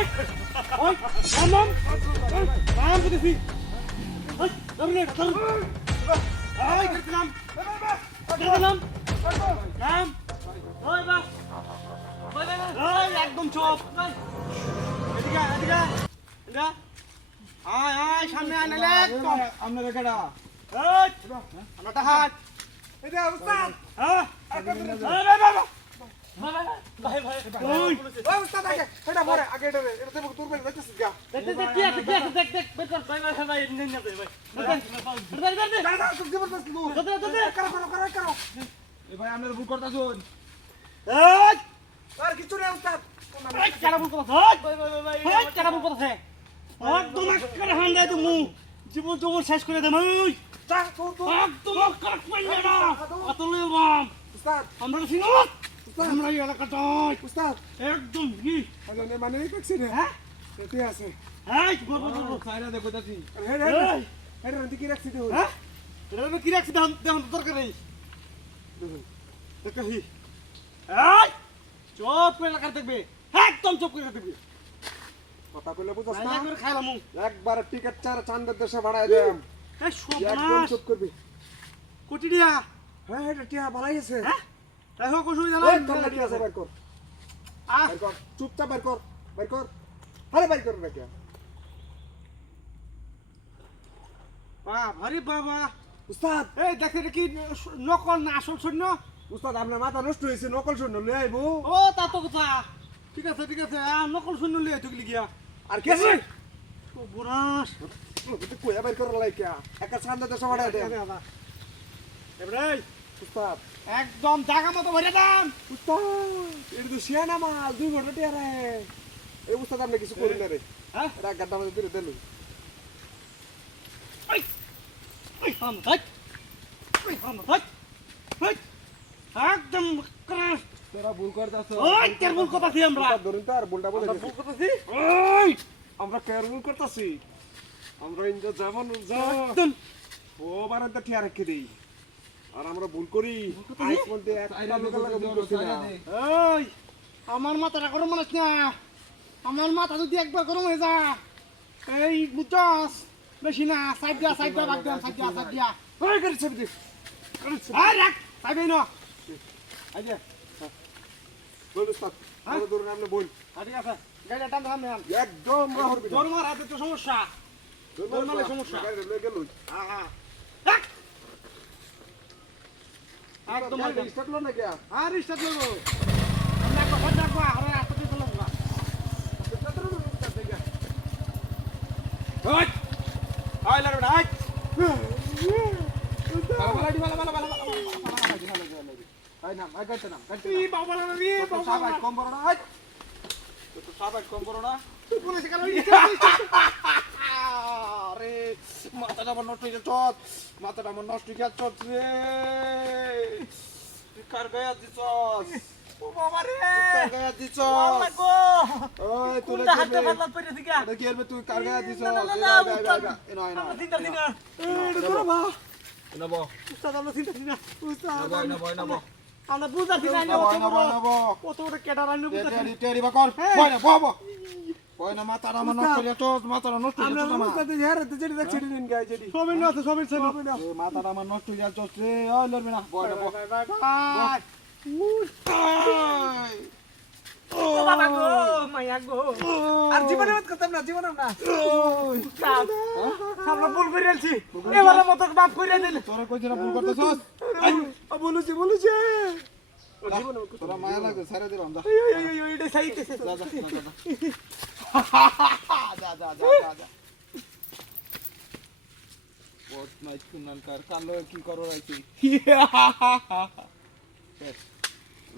ওই নাম নাম বুঝি ওই ধরুন ধরুন ওই নাম নাম নাম ওই বাস ওই একদম চুপ এদিকে এদিকে এদিকে আয় আয় সামনে আয় নালে একদম আপনারা কেডা এই আমরা হাত এই যে উস্তাদ হ্যাঁ ভাই ভাই ওই উস্তাদ আগে এটা পরে আগে এটা এটা দেব তোর বেল যাইতেছিস গা দেখ দেখ দেখ বের কর ভাই ভাই ভাই নিন না ভাই দাদা তুই জবরদস্ত তুই করো এই ভাই আপনারা ভুল করতাছুন এই আর কিছু রে উস্তাদ এই কেন ভুল করছ ভাই ভাই ভাই এই কেন ভুল করছ একদম করে হান্ডাই তুমি জীবন জীবন শেষ করে দে মই যা তোর একদম করে পাইলে না অতলে বাম উস্তাদ আমরা ছিল আমরা এই এলাকা যাই উস্তাদ একদম কি মানে দেখছি রে হ্যাঁ এতে আছে এই বল সাইরা দেখো যাচ্ছি এই এটা দিকে রাখছি তো হ্যাঁ এটা কি রাখছি দাম দাম দরকার নেই দেখি এই চুপ করে লাগা দেখবে একদম চুপ করে দেখবে কথা কইলে বুঝছ না না করে খাইলাম একবার টিকেট চার চাঁদের দেশে বাড়ায় দেম এই একদম সমাজ চুপ করবি কোটি দিয়া হ্যাঁ এটা টিয়া বাড়াই আছে হ্যাঁ তাই হোক অসুবিধা ওই নাই তোর টিয়া বাইর কর আহ বাইর কর চুপচাপ বাইর কর আরে বাইর কর না কে ভারি বাবা উস্তাদ এই দেখে কি নকল না আসল সৈন্য উস্তাদ আপনার মাথা নষ্ট হয়েছে নকল সৈন্য লই আইবো ও তা তো কথা ঠিক আছে নকল সৈন্য লিয়ে তুই গিয়া আর কে আছে ও বুড়াস কইয়া বাইর কর লাই কে একটা চাঁদের দেশে বাড়ায় দেম এবারে উস্তাদ একদম জায়গা মতো ভরে দাম উস্তাদ এটা তো শিয়ানা মাল 2 ঘন্টা টিয়া রে এই উস্তাদ আপনি কিছু করেন না রে হ্যাঁ এটা গাড্ডা মধ্যে দিলে দেলু ওই ওই হাম ভাই ওই হাম ভাই ওই একদম তোরা ভুল করতাছ ওই কেন ভুল কথা কি আমরা ধরুন তো আর ভুলটা বলে আমরা দিছি ভুল করতেছি ওই আমরা কেয়ার ভুল করতাছি আমরা ইনজা যেমন একদম ও বারান্দা ঠিয়া রেখে দেই আর আমরা ভুল করি আইস মধ্যে একটা লোকের লাগে ভুল করছি না ওই আমার মাথাটা গরম মানুষ না আমার মাথা যদি একবার গরম হয়ে যা এই বুঝছস বেশি না সাইড দিয়া বাগ দিয়া সাইড দিয়া ওই করে ছবি দে আয় রাখ সাইড না আই যে বল উস্তাদ আমরা ধরুন আপনি বল ঠিক আছে গাড়িটা টান থাম না একদম রাহর বিনা তোর মার হাতে তো সমস্যা তোর মালে সমস্যা গাড়ি লয়ে গেল হ্যাঁ একদম স্টার্ট লো না কে আর স্টার্ট লও আমরা কথা যাবো আর রাস্তাতে চলব না ওই আই লার ভাই আই না আই গাইতে না ই বাবা রে বাবা সাবাই কম বড় না আই তো সাবাই কম বড় না পুলিশ কেন আরে মাথাটা আমার নষ্ট হয়ে চত মাথাটা আমার নষ্ট হয়ে চত রে তুই কার গায়া দিছস ও বাবা রে কার গায়া দিছস আল্লাহ গো ওই তুই কোনটা হাতে বদলা পড়ে দিকা দেখি এর তুই কার গায়া দিছস না এনো আমরা চিন্তা দিন না এটা করো বা এনো বো উস্তাদ আমরা চিন্তা দিন না উস্তাদ এনো বো আমরা বুঝাছি না কত বড় কেডা রান্না বুঝাছি টেরি বা কর বয় না বো বয় না মাথাটা আমার নষ্ট হয়ে চত মাথাটা নষ্ট হয়ে চত আমার উস্তাদ হেরে তো যেটা দেখছি দিন গায় যেটি সবেন না তো সবেন ছিল মাথাটা আমার নষ্ট হয়ে চত রে ওই লড়বি না বয় না বো ও বাবা গো মায়া গো আর জীবনে মত করতাম না জীবনে না উস্তাদ আমরা ভুল করে আলছি এবারে মত মাফ করে দিল তোরা কই যেটা ভুল করতেছস বলুছি তোরা মায়া লাগে ছেড়ে দিলাম যা এটা সাইতেছে যা বহুত নাইস কুনাল কার কালো কি করো রাইছি